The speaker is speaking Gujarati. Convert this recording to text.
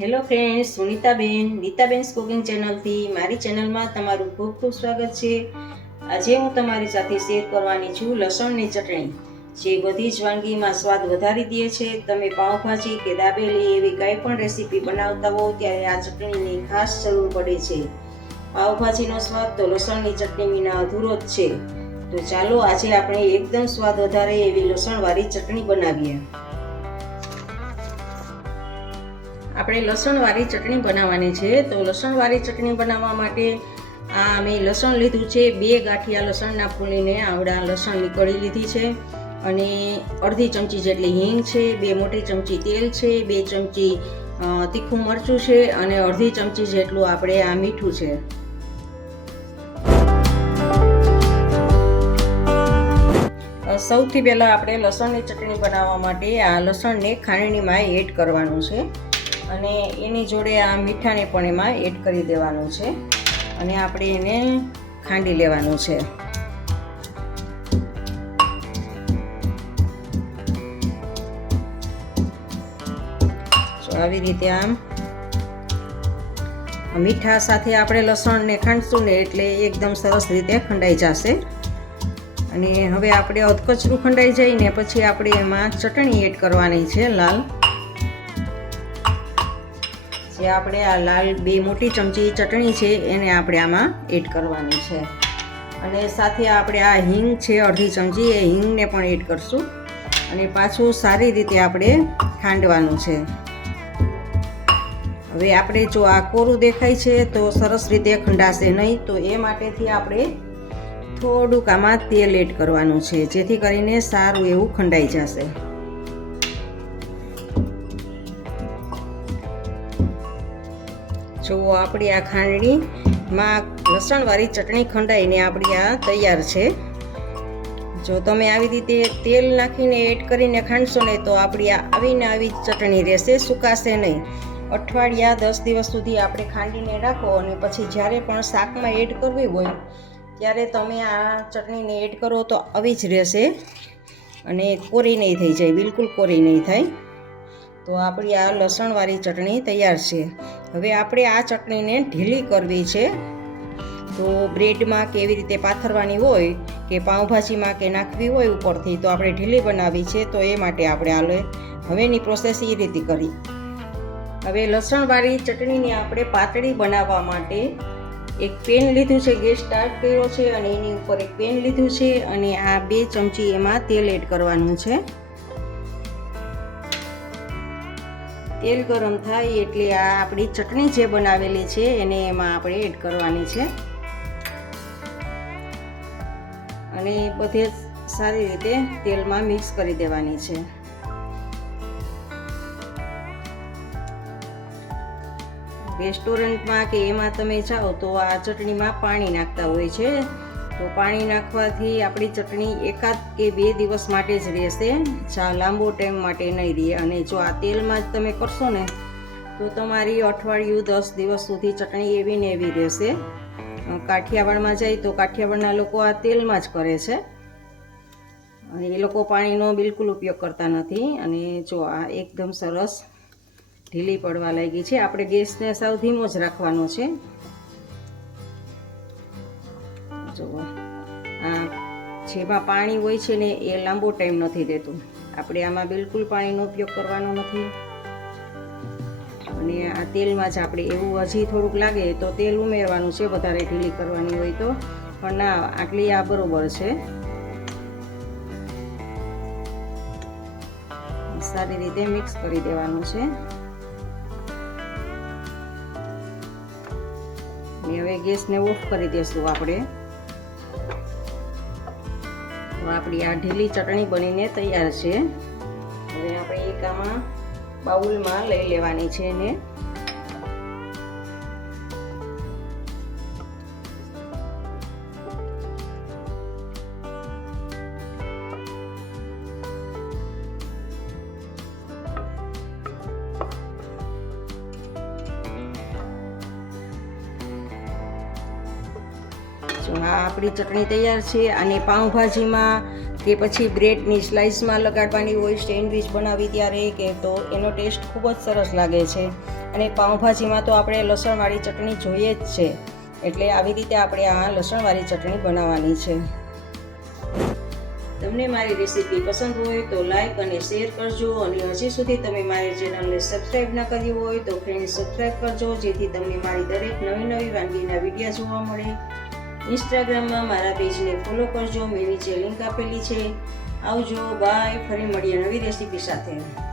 Hello friends Sunitaben Nitaben's cooking ચેનલથી મારી ચેનલમાં તમારું ખૂબ ખૂબ સ્વાગત છે. આજે હું તમારી સાથે શેર કરવાની છું લસણની ચટણી. જે બધી જ વાનગીમાં સ્વાદ વધારી દે છે. તમે પાઉંભાજી કે દાબેલી એવી કંઈ પણ રેસીપી બનાવતા હો ત્યારે આ ચટણીની ખાસ જરૂર પડે છે. પાઉંભાજીનો સ્વાદ તો લસણની ચટણી વિના અધૂરો જ છે. તો ચાલો આજે આપણે એકદમ સ્વાદ વધારે એવી લસણવાળી ચટણી બનાવીએ. આપણે લસણવાળી ચટણી બનાવવાની છે. તો લસણવાળી ચટણી બનાવવા માટે આ મેં લસણ લીધું છે. બે ગાંઠિયા લસણના ફૂલીને આવડા લસણ નીકળી લીધી છે. અને અડધી ચમચી જેટલી હિંગ છે, બે મોટી ચમચી તેલ છે, બે ચમચી તીખું મરચું છે અને અડધી ચમચી જેટલું આપણે આ મીઠું છે. સૌથી પહેલાં આપણે લસણની ચટણી બનાવવા માટે આ લસણને ખાંડણીમાં એડ કરવાનું છે. અને એની જોડે આ મીઠાને પણ એમાં એડ કરી દેવાનું છે. અને આપણે એને ખાંડી લેવાનું છે. આવી રીતે આમ મીઠા સાથે આપણે લસણને ખાંડશું ને એટલે એકદમ સરસ રીતે ખંડાઈ જશે. અને હવે આપણે અધકચરું ખંડાઈ જઈને પછી આપણે એમાં ચટણી એડ કરવાની છે, લાલ. જે આપણે આ લાલ બે મોટી ચમચી ચટણી છે, એને આપણે આમાં એડ કરવાની છે. અને સાથે આપણે આ હિંગ છે, અડધી ચમચી, એ હિંગને પણ એડ કરશું. અને પાછું સારી રીતે આપણે ખાંડવાનું છે. હવે આપણે જો આ કોરું દેખાય છે, તો સરસ રીતે ખંડાશે નહીં, તો એ માટેથી આપણે થોડુંક આમાં તેલ એડ કરવાનું છે, જેથી કરીને સારું એવું ખંડાઈ જશે. જો આપણી આ ખાંડણીમાં લસણવાળી ચટણી ખંડાઈને આપણી આ તૈયાર છે. જો તમે આવી રીતે તેલ નાખીને એડ કરીને ખાંડશો ને તો આપણી આ આવીને આવી ચટણી રહેશે, સુકાશે નહીં. અઠવાડિયા દસ દિવસ સુધી આપણે ખાંડીને રાખો અને પછી જ્યારે પણ શાકમાં એડ કરવી હોય, ત્યારે તમે આ ચટણીને એડ કરો તો આવી જ રહેશે. અને કોરી નહીં થઈ જાય, બિલકુલ કોરી નહીં થાય. તો આપણી આ લસણવાળી ચટણી તૈયાર છે. હવે આપણે આ ચટણીને ઢીલી કરવી છે. તો બ્રેડમાં કેવી રીતે પાથરવાની હોય કે પાઉંભાજીમાં કે નાખવી હોય ઉપરથી તો આપણે ઢીલી બનાવી છે તો એ માટે આપણે હાલે હવેની પ્રોસેસ એ રીતે કરી. હવે લસણવાળી ચટણીને આપણે પાતળી બનાવવા માટે એક પેન લીધું છે, ગેસ સ્ટાર્ટ કર્યો છે અને એની ઉપર એક પેન લીધું છે અને આ બે ચમચી એમાં તેલ એડ કરવાનું છે. તેલ ગરમ થાય એટલે આ આપણી ચટણી જે બનાવેલી છે એને એમાં આપણે એડ કરવાની છે. અને બધે સારી રીતે તેલમાં મિક્સ કરી દેવાની છે. રેસ્ટોરન્ટમાં કે એમાં તમે જાઓ તો આ ચટણીમાં પાણી નાખતા હોય છે. તો પાણી નાખવાથી આપણી ચટણી એકાદ કે બે દિવસ માટે જ રહેશે. ચા લાંબો ટાઈમ માટે નહીં રહે અને જો આ તેલમાં જ તમે કરશો ને, તો તમારી અઠવાડિયું દસ દિવસ સુધી ચટણી એવી ને એવી રહેશે. કાઠિયાવાડમાં જાય તો કાઠિયાવાડના લોકો આ તેલમાં જ કરે છે. અને એ લોકો પાણીનો બિલકુલ ઉપયોગ કરતા નથી. અને જો આ એકદમ સરસ ઢીલી પડવા લાગી છે. આપણે ગેસને સાવ ધીમો જ રાખવાનો છે. જુઓ. આ જેમાં પાણી હોય છે ને એ લાંબો ટાઈમ નથી દેતું. આપણે આમાં બિલકુલ પાણીનો ઉપયોગ કરવાનો નથી. અને આ તેલમાં જ આપણે એવું હજી થોડુંક લાગે તો તેલ ઉમેરવાનું છે, વધારે ઢીલી કરવાની હોય તો. પણ ના, આટલી આ બરોબર છે. સારી રીતે મિક્સ કરી દેવાનું છે. હવે ગેસને ઓફ કરી દઈશું આપણે. તો આપણી આ ઢીલી ચટણી બનીને તૈયાર છે. હવે આપણે એક આમાં બાઉલમાં લઈ લેવાની છે એને. જો આ આપણી ચટણી તૈયાર છે અને પાઉંભાજીમાં કે પછી બ્રેડની સ્લાઇસમાં લગાડવાની હોય, સેન્ડવિચ બનાવી ત્યારે કે તો એનો ટેસ્ટ ખૂબ જ સરસ લાગે છે. અને પાઉંભાજીમાં તો આપણે લસણવાળી ચટણી જોઈએ જ છે. એટલે આવી રીતે આપણે આ લસણવાળી ચટણી બનાવવાની છે. તમને મારી રેસીપી પસંદ હોય તો લાઈક અને શેર કરજો. અને હજી સુધી તમે મારી ચેનલને સબસ્ક્રાઈબ ના કરી હોય તો ફ્રેન્ડ સબસ્ક્રાઈબ કરજો, જેથી તમને મારી દરેક નવી નવી વાનગીના વિડીયા જોવા મળે. ઇન્સ્ટાગ્રામમાં મારા પેજને ફોલો કરજો, મેં નીચે લિંક આપેલી છે. આવજો બાય ફરી મળીએ નવી રેસીપી સાથે.